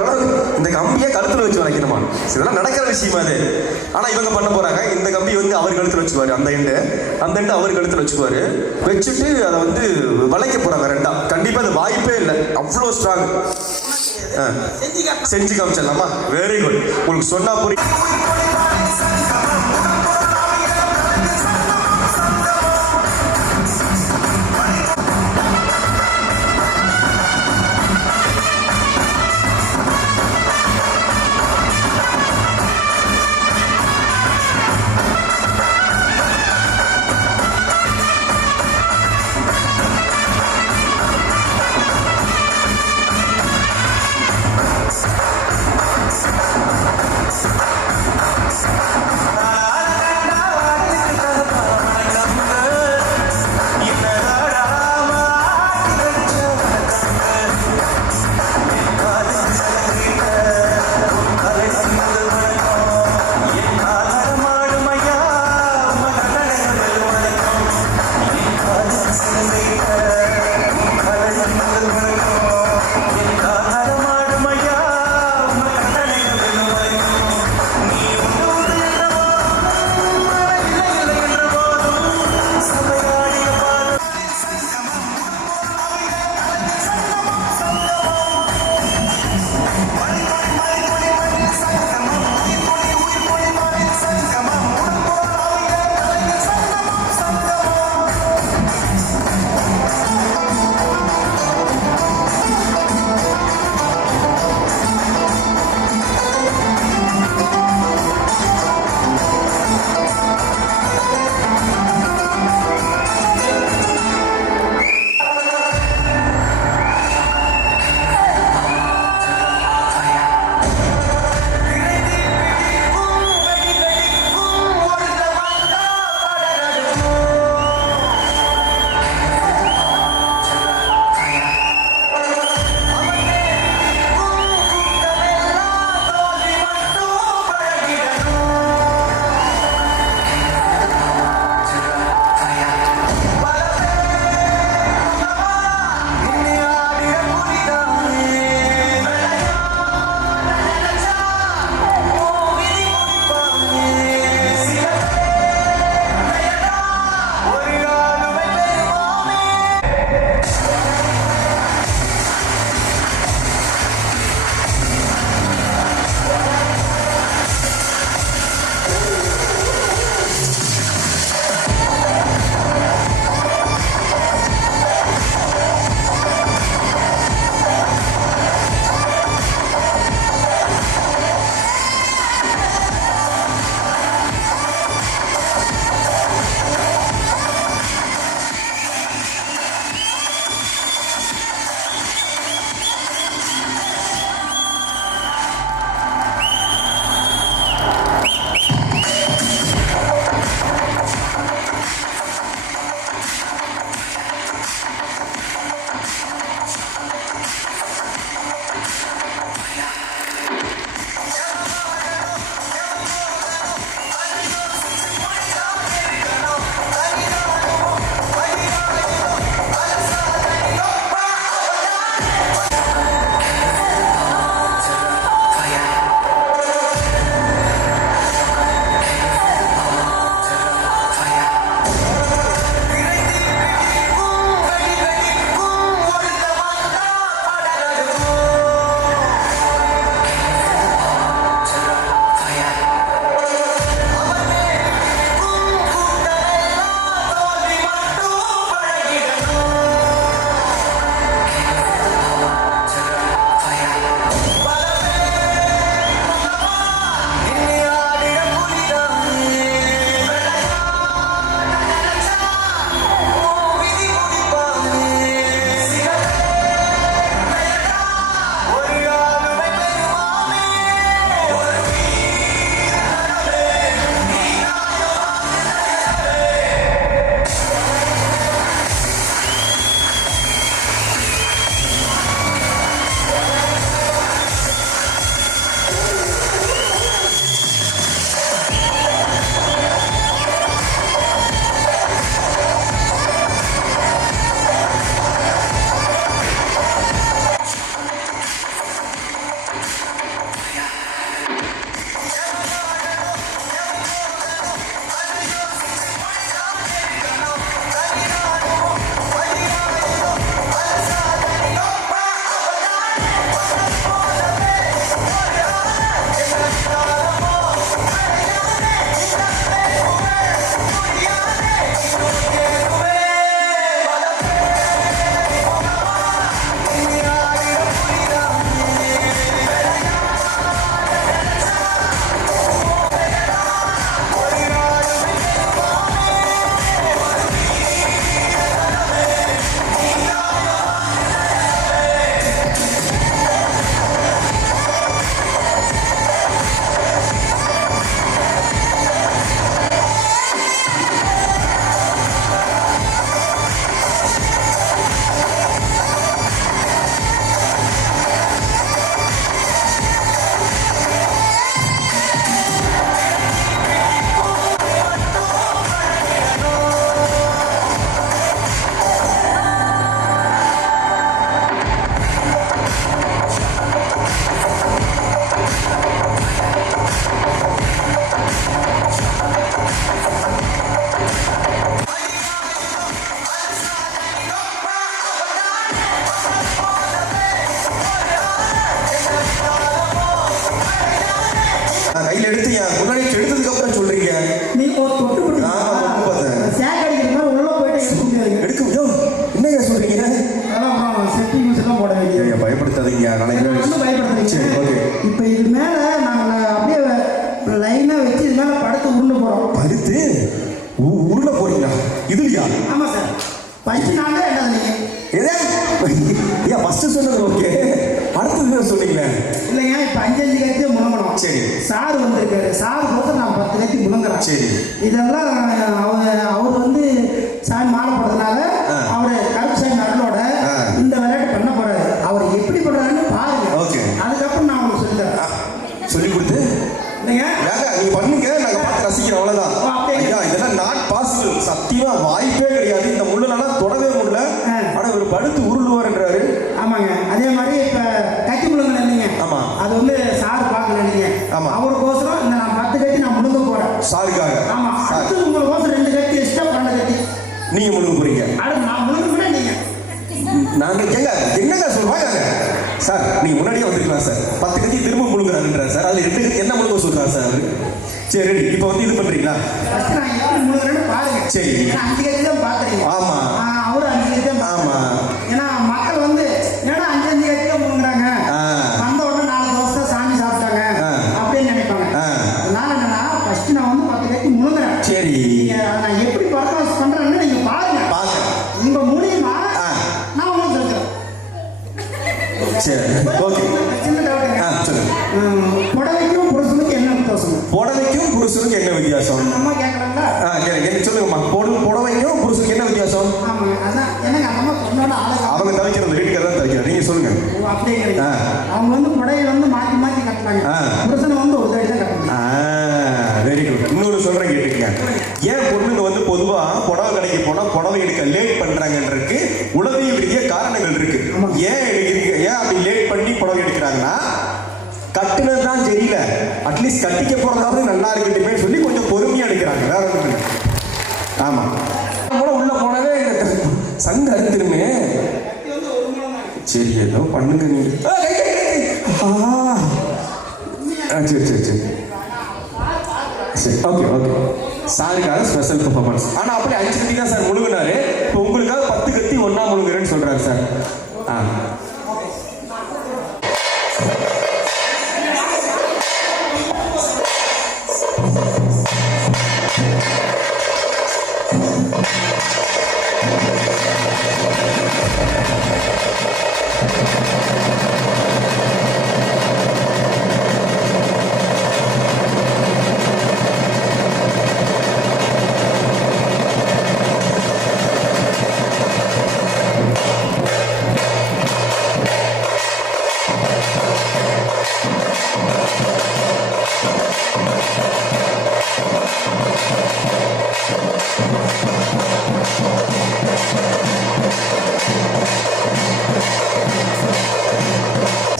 ஓரளவு இந்த கம்பியை கழுத்துல வச்சு வளைக்கணுமா, இதெல்லாம் நடக்கிற விஷயமா அது. ஆனா இவங்க பண்ண போறாங்க, இந்த கம்பி வந்து அவர் கழுத்துல வச்சுக்குவாரு, அந்த எண்டு அவர் கழுத்துல வச்சுக்குவாரு, வச்சுட்டு அதை வந்து வளைக்க போறாங்க ரெண்டா. கண்டிப்பா அது வாய்ப்பே இல்லை, அவ்வளோ ஸ்ட்ராங். செஞ்சு காமிச்சிடலாமா? Very good. உங்களுக்கு சொன்னா புரியும். இதுலையா? ஆமா சார். ஃபர்ஸ்ட் நான் தான் ரெண்டாவது நீங்க. ஏதே ஏன் ஃபர்ஸ்ட் சொன்னது ஓகே, அடுத்தது சொன்னீங்களே? இல்லைங்க, இப்போ 5 கத்தி முழங்கணும். சரி. சார் வந்திருக்காரு, சார் போது நான் 10 கத்தி முழங்குறேன். சரி. இதெல்லாம் அவர் வந்து சாமி மாலை போடுறதுனால அவர் கருப்பு சாமி அருளோட இந்த விளையாட்டு பண்ண போறாரு. அவர் எப்படி பண்றாருன்னு பாருங்க. ஓகே. அதுக்கப்புறம் நான் உங்களுக்கு சொல்லித்தரேன். சொல்லி கொடுத்து இல்லைங்க நீ பண்ணுங்க, நாங்க பார்த்து ரசிக்கிறோம், அவ்வளவுதான். ஐயா இதெல்லாம் நாட் பாசிபிள், சத்தியமா வாய்ப்பே கிடையாது. இந்த முள்ளெல்லாம் தொடவே முடியல. ஆனா இவர் படுத்து உருளுவார்ன்றாரு. ஆமாங்க. அதே மாதிரி இப்ப கத்தி முழுங்கல இல்லைங்க. ஆமா. அது வந்து சார் பார்க்கல இல்லைங்க. ஆமா. அவருக்கோசரம் இந்த நான் 10 கத்தி நான் முழுங்க போறேன் சாருக்காக. ஆமா. அடுத்து உங்களுக்கோசரம் 2 கத்தி எக்ஸ்ட்ரா 12 கத்தி நீங்க முழுங்க போறீங்க. அடுத்து நான் முழுங்க நீங்க நாங்க என்னங்க சொல்றாங்க சார், நீங்க முன்னாடியே வந்திருக்கலாம் சார். 10 கத்தி திரும்ப முழுங்குறாருன்றார் சார். அதுல 2 கத்தி என்ன முழுங்க சொல்றாரு சார் அவரு? சரி ரெடி. இப்போ வந்து இது பண்றீங்களா? ஃபர்ஸ்ட் நான் எப்படி முழுங்குறேன்னு பாருங்க. சரி. 5 கத்தி தான் பாக்குறீங்க. ஆமா. அவரு 5 கத்தி தான். ஆமா. ஏன்னா மக்கள் வந்து ஏன்னா 5 கத்தி தான் முழுங்குறாங்க, வந்த உடனே 4 தோசை தான் சாமி சாப்பிட்டாங்க அப்படின்னு நினைப்பாங்க. அதனால என்னன்னா ஃபர்ஸ்ட் நான் வந்து 10 கத்தி முழுங்குறேன். சரி. நான் எப்படி பர்ஃபார்மன்ஸ் பண்றேன்னு நீங்க பாருங்க. உங்க மூலியமா நான் உங்களுக்கு சொல்றேன். சரி ஓகே. சின்ன டவுட்டுங்க. சொல்லுங்க. புடவைக்கும் புருஷனுக்கு என்ன வித்தியாசம்? புடவைக்கும் புருஷனுக்கு என்ன வித்தியாசம்? அம்மா கேட்கலாங்களா? என்ன சொல்லுங்கம்மா. புடவைக்கும் புருஷனுக்கு என்ன வித்தியாசம்? ஆமாங்க. அதான் எனக்கு அந்த அம்மா சொன்னோட அவங்க தவிக்கிறது வீட்டுக்கு தான் தவிக்கிறாங்க. நீங்க சொல்லுங்க. அப்படிங்கிறீங்க. அவங்க வந்து புடவை வந்து மாற்றி மாற்றி கட்டுறாங்க, புருஷனை வந்து ஒரு தடி தான் கட்டுறாங்க. Very good. இன்னொரு சொல்றேன் கேட்டுக்கங்க. ஏன் பொண்ணுங்க வந்து பொதுவா புடவை கடைக்கு போனா புடவை எடுக்க லேட் பண்றாங்கன்றதுக்கு உளவியல் ரீதியா காரணங்கள் இருக்கு. ஏன் அப்படி லேட் பண்ணி புடவை எடுக்கிறாங்கன்னா, கட்டுனது தான் தெரியல, அட்லீஸ்ட் கட்டிக்க போறதாவது நல்லா இருக்கட்டுமே சொல்லி கொஞ்சம் பொறுமையா எடுக்கிறாங்க. வேற ஒன்றும் இல்லை. ஆமா. உள்ள போனவே சங்க அறுத்துருமே. சரி ஏதோ பண்ணுங்க நீங்க. சரி சரி சரி சரி ஓகே ஓகே. சாருக்காக ஸ்பெஷல் பெர்ஃபார்மன்ஸ். ஆனா அப்படி 5 கத்தி தான் சார் முழுங்கினாரு. இப்போ உங்களுக்காக 10 கத்தி ஒன்னா முழுங்குறேன்னு சொல்றாரு சார்.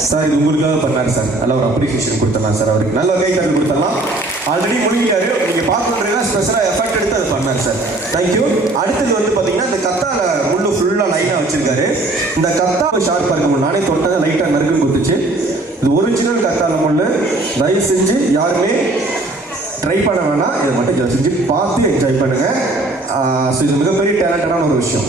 சார் இது உங்களுக்காக பண்ணாரு சார். நல்ல ஒரு அப்ரிசியேஷன் கொடுத்தலாம் சார். அவருக்கு நல்ல கை தட்டு கொடுத்தலாம். ஆல்ரெடி முடிஞ்சாரு. நீங்க பார்க்கணுன்றீங்கன்னா ஸ்பெஷலாக எஃபர்ட் எடுத்து அதை பண்ணாரு சார். தேங்க்யூ. அடுத்தது வந்து பார்த்தீங்கன்னா இந்த கத்தால முள்ளு ஃபுல்லாக லைனாக வச்சிருக்காரு. இந்த கத்தா ஷார்ப்பாக இருக்கும். நானே தொட்டதை லைட்டாக நறுக்குன்னு கொடுத்துச்சு. இது ஒரிஜினல் கத்தால முள்ளு. தயவு செஞ்சு யாருமே ட்ரை பண்ண வேணாம். இதை மட்டும் செஞ்சு பார்த்து என்ஜாய் பண்ணுங்க. இது மிகப்பெரிய டேலண்டடான ஒரு விஷயம்.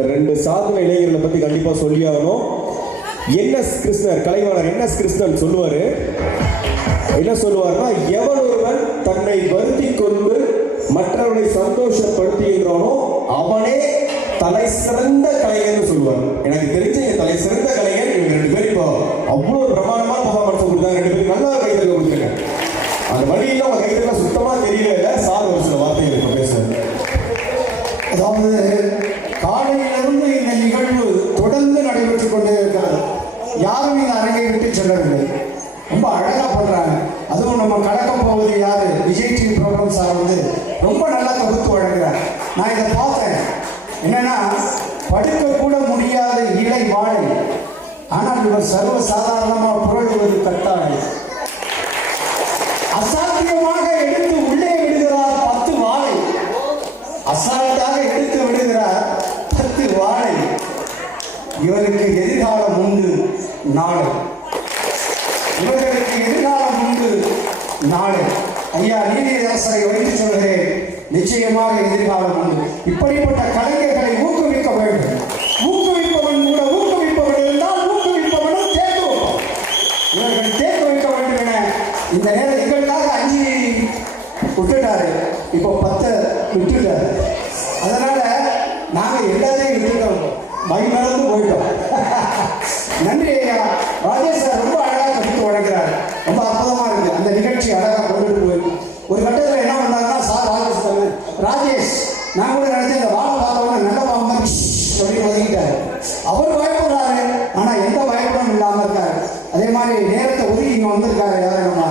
இந்த 2 சாதனை இளைஞர்களை பத்தி கண்டிப்பா சொல்லி ஆகணும். என்எஸ் கிருஷ்ணர், கலைவாணர் என்எஸ் கிருஷ்ணன் சொல்லுவாரு, என்ன சொல்லுவார்னா, எவன் ஒருவன் தன்னை வருத்தி கொண்டு மற்றவர்களை சந்தோஷப்படுத்துகின்றானோ அவனே தலை சிறந்த கலைஞர்னு சொல்லுவார். எனக்கு தெரிஞ்ச தலை சிறந்த கலைஞர் இவங்க 2 பேரும் இப்போ அவ்வளோ பிரமாணமான பர்ஃபார்மன்ஸ் கொடுத்தாங்க. 2 பேரும் நல்லா கைத்தறி கொடுத்துருங்க. அந்த வழியில் அவங்க கைத்தறி சுத்தமா தெரியவே இல்லை. சார் ஒரு சில வார்த்தைகள் இப்போ பேசுறாரு. அதாவது காலையிலிருந்து இந்த நிகழ்வு தொடர்ந்து நடைபெற்றுக் கொண்டே இருக்கிறது. யாரும் இந்த அரங்கை விட்டு செல்லவில்லை. ரொம்ப அழகா பண்றாங்க. அதுவும் நம்ம கலக்க போவது யாரு, விஜய் டிவி ப்ரோக்ராம் சார் வந்து ரொம்ப நல்லா தொகுத்து வழங்குறார். நான் இதை பார்த்தேன். என்னன்னா, படுக்க கூட முடியாத இலை வாழை, ஆனால் இவர் சர்வ சாதாரணமாக புரளுவது கட்டாளை. அசாத்தியமாக எடுத்து உள்ளே விடுகிறார் 10 வாழை. அசால்ட்டாக எடுத்து விடுகிறார் 10 வாழை. இவருக்கு எதிர்காலம் உண்டு நாளை. இவர்களுக்கு எதிர்காலம் உண்டு நாளை. ஐயா நீதியரசரை வைத்து சொல்கிறேன், நிச்சயமாக எதிர்காலம் உண்டு. இப்படிப்பட்ட கலைஞர்களை ஊக்குவிக்க வேண்டும். ஊக்குவிப்பவன் கூட ஊக்குவிப்பவன் இருந்தால் ஊக்குவிப்பவனும் தேர்ந்து வைப்பான். இவர்கள் தேர்ந்து வைக்க வேண்டும் என இந்த நேரம் எங்களுக்காக 5 விட்டுட்டாரு, இப்போ 10 விட்டுட்டாரு. அதனால நாங்கள் எல்லாத்தையும் விட்டுட்டோம், மறந்து போயிட்டோம். நன்றி ஐயா. ராஜேஷ் சார் ரொம்ப அழகாக கற்றுத்து வழங்குறாரு. ரொம்ப அற்புதமா இருக்கு அந்த நிகழ்ச்சி, அழகாக கொண்டுட்டு போயிருக்கு. ஒரு கட்டத்தில் என்ன பண்ணாங்கன்னா, சார் ராஜேஷ் நான் கூட நினைச்சேன், இந்த வாழை பார்த்தவங்க நல்ல பாம்பு அப்படின்னு ஒதுக்கிட்டாரு. அவர் பயப்படுறாரு, ஆனா எந்த பயப்படும் இல்லாம இருக்காரு. அதே மாதிரி நேரத்தை ஒதுக்கி இங்க வந்திருக்காரு யாரு, நம்ம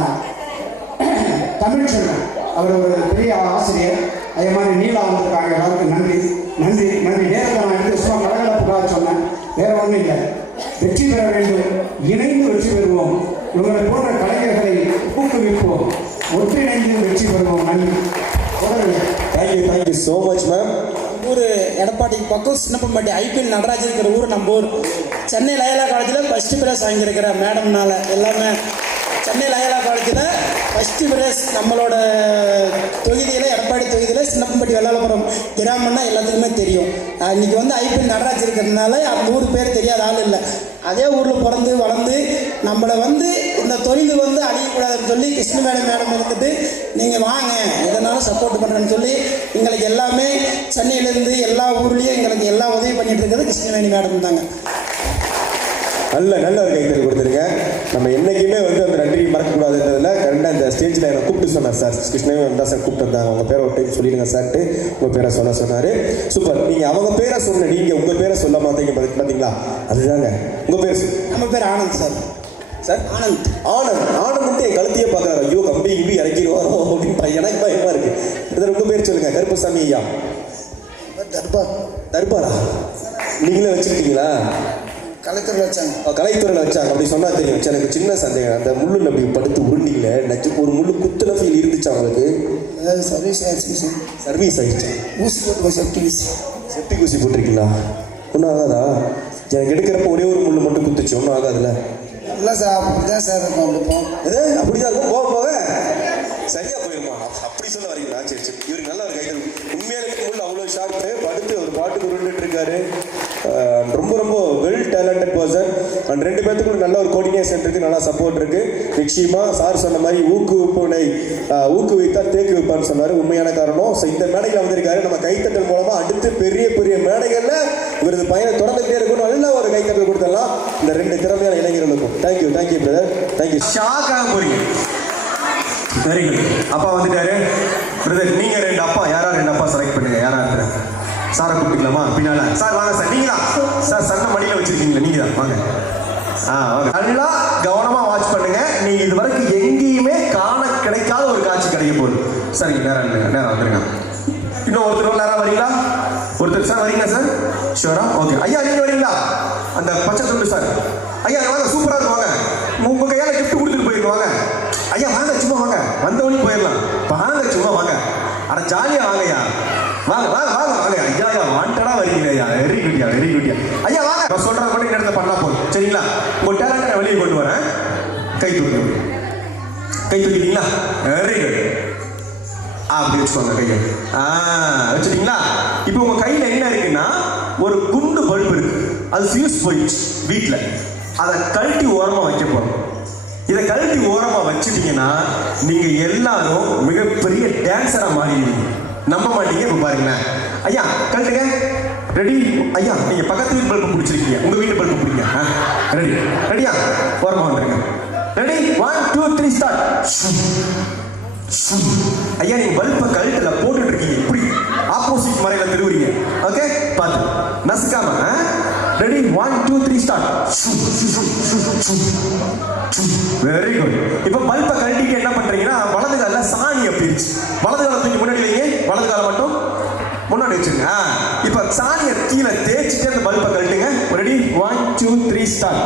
தமிழ் செல்வன், அவர் ஒரு பெரிய ஆசிரியர். அதே மாதிரி நீலா வந்திருக்காங்க. எல்லாருக்கும் நன்றி நன்றி நன்றி. நேரத்தை நான் எடுத்து சும்மா கடகலப்புக்காக சொன்னேன், வேற ஒன்றும் இல்லை. வெற்றி பெற வேண்டும், இணைந்து வெற்றி பெறுவோம். இவங்களை போன்ற கலைஞர்களை ஊக்குவிப்போம், ஒன்றிணைந்து வெற்றி பெறுவோம். நன்றி. Thank you so much ma'am. ஊர் எடப்பாடி பக்கம் சின்னப்பம்பட்டி ஐபிஎல் நடராஜ் இருக்கிற ஊர் நம்ம ஊர். சென்னை லயோலா காலேஜில் ஃபஸ்ட்டு ப்ரைஸ் வாங்கியிருக்கிற மேடம்னால எல்லாமே. சென்னை லயோலா காலேஜில் ஃபஸ்ட்டு ப்ரைஸ் நம்மளோட தொகுதியில், எடப்பாடி தொகுதியில் சின்னப்பம்பட்டி வெள்ளாளபுரம் கிராமம்னா எல்லாத்துக்குமே தெரியும். இன்றைக்கி வந்து ஐபிஎல் நடராஜ் இருக்கிறதுனால அந்த ஊர் பேர் தெரியாத ஆள் இல்லை. அதே ஊரில் பிறந்து வளர்ந்து நம்மளை வந்து இந்த தொழில் வந்து அழியக்கூடாதுன்னு சொல்லி கிருஷ்ணவேணி மேடம் இருந்துட்டு நீங்கள் வாங்க எதனாலும் சப்போர்ட் பண்ணுறேன்னு சொல்லி எங்களுக்கு எல்லாமே சென்னையிலேருந்து எல்லா ஊர்லேயும் எங்களுக்கு எல்லா உதவி பண்ணிட்டு இருக்கிறது கிருஷ்ணவேணி மேடம் தாங்க. நல்ல ஒரு கைத்தறி கொடுத்துருங்க. நம்ம என்றைக்குமே வந்து அந்த நன்றி மறக்கக்கூடாதுன்றதுல கரெக்டாக இந்த ஸ்டேஜில் என்னை கூப்பிட்டு சொன்னார் சார். கிருஷ்ணவே தான் சார் கூப்பிட்டு வந்தாங்க. அவங்க பேரை ஒரு டைம் சொல்லிடுங்க சார்ட்டு உங்கள் பேரை சொன்னார். சூப்பர். நீங்கள் அவங்க பேரை சொன்ன, நீங்கள் உங்கள் பேரை சொல்ல மாட்டீங்க பார்த்தீங்களா, அதுதாங்க உங்கள் பேர். நம்ம பேர் ஆனந்த் சார். சார் ஆனந்த் என் கழுத்தையே பார்க்குறாரு. ஐயோ கம்பி இறக்கிடுவாரோ அப்படின்னு எனக்கு பயமாக இருக்குது. இதில் உங்கள் பேர் சொல்லுங்கள். கருப்பசாமி ஐயா. தர்பாரா நீங்களே வச்சுருக்கீங்களா? கலைத்துறையில் வச்சாங்க அப்படி சொன்னா தெரியும். எனக்கு சின்ன சந்தேகம், அந்த முள்ளுல அப்படி படுத்து உருண்டிங்களே, நச்சு ஒரு முள்ளு குத்துல ஃபீல் இருந்துச்சு அவங்களுக்கு? சர்வீஸ் ஆயிடுச்சு. ஊசி போட்டு செப்டிக் ஊசி போட்டிருக்கீங்களா? ஒன்றும் ஆகாதா? எனக்கு எடுக்கிறப்ப ஒரே ஒரு முள்ளு மட்டும் குத்துச்சு, ஒன்றும் ஆகாதுல்ல? இல்லை சார், அப்படிதான் சார் இருக்கும். அப்படிதான் இருக்கும். போக சரியா போயிருமா? அப்படி சொல்ல வரீங்களா? சரி. இவருக்கு நல்லா ஒரு கைகள். உண்மையாலுமே முள்ளு அவ்வளோ ஷார்ப்பு. படுத்து ஒரு பாட்டுக்கு உருண்டுட்டு இருக்காரு. ரொம்ப வெல் டேலண்டட் பர்சன். அண்ட் 2 பேர்த்துக்கு நல்ல ஒரு கோஆர்டினேஷன் இருக்கு, நல்லா சப்போர்ட் இருக்கு. நிச்சயமா சார் சொன்ன மாதிரி ஊக்குவித்தால் தேக்கு வைப்பான்னு சொன்னாரு. உண்மையான காரணம். ஸோ இந்த மேடையில் வந்திருக்காரு. நம்ம கைத்தட்டல் மூலமா அடுத்து பெரிய மேடைகள்ல இவரது பயணம் தொடர்ந்துட்டே இருக்கும். நல்ல ஒரு கைத்தட்டல் கொடுத்தலாம் இந்த 2 திறமையான இளைஞர்களுக்கும். Thank you brother. தேங்க்யூ. ஷாக்காக போறீங்க. Very good. அப்பா வந்துட்டாரு. பிரதர் நீங்க 2 அப்பா, யாரா 2 அப்பா செலக்ட் பண்ணுங்க. யாரா இருக்கிற சாரை கூப்பிட்டுக்கலாமா? பின்னால சார் வாங்க சார். நீங்க தான் சார் சன்ன மடியில வச்சிருக்கீங்களா? நீங்க தான் வாங்க. நல்லா கவனமா வாட்ச் பண்ணுங்க. நீங்க இது வரைக்கும் எங்கேயுமே காண கிடைக்காத ஒரு காட்சி கிடைக்க போகுது. சரிங்க, நேரம் வந்துருங்க. இன்னும் ஒருத்தர் நேரம் வரீங்களா? ஒருத்தர் சார் வரீங்களா சார்? ஷூரா? ஓகே. ஐயா நீங்க வரீங்களா? அந்த பச்சை துண்டு சார். ஐயா வாங்க, சூப்பரா இருக்கு. வாங்க, உங்க கையால கிஃப்ட் கொடுத்துட்டு போயிருக்கு. வாங்க ஐயா, வாங்க சும்மா வாங்க. வந்தவொடனே போயிடலாம். வாங்க சும்மா வாங்க. அட ஜாலியா வாங்கய்யா. வாங்க ஐயா, வாண்டடா வரீங்க ஐயா. வெரி குட்யா. ஐயா வாங்க. நான் சொல்ற கூட இந்த இடத்துல பண்ணா போதும். சரிங்களா? உங்க டேலண்ட்டை வெளியே கொண்டு வரேன். கை தூக்கிட்டீங்களா? Very good. அப்படி வச்சுக்கோங்க கையை. வச்சுட்டீங்களா? இப்போ உங்க கையில என்ன இருக்குன்னா ஒரு குண்டு பல்பு இருக்கு, அது ஃபியூஸ் போயிடுச்சு வீட்டுல, அதை கழட்டி ஓரமா வைக்க போறோம். இதை கழட்டி ஓரமா வச்சுட்டீங்கன்னா நீங்க எல்லாரும் மிகப்பெரிய டான்சரா மாறிடுவீங்க. நம்ப மாட்டீங்க. இப்ப பாருங்க ஐயா, கழட்டுங்க. ரெடி ஐயா? நீங்க பக்கத்து வீட்டு பல்பு பிடிச்சிருக்கீங்க, உங்க வீட்டு பல்பு பிடிங்க. ரெடி? ரெடியா? ஓரமா வந்துருங்க. ரெடி? 1 2 3 ஸ்டார்ட். ஐயா, நீங்க பல்பை கழட்டல போட்டுட்டு இருக்கீங்க, இப்படி ஆப்போசிட் மறையில திருவுறீங்க. ஓகே, பாத்து நசுக்காம. ரெடி? 1 2 3 ஸ்டார்ட். Very good. இப்ப பல்பை கழட்டிட்டு என்ன பண்றீங்கன்னா வலது கால சாணி அப்படிருச்சு. வலது கால தூக்கி முன்னாடி வைங்க, வலது கால மட்டும் முன்னாடி வச்சுங்க. இப்ப சாணியை கீழே தேய்ச்சிட்டு அந்த பல்பை கழட்டுங்க. ரெடி? 1 2 3 ஸ்டார்ட்.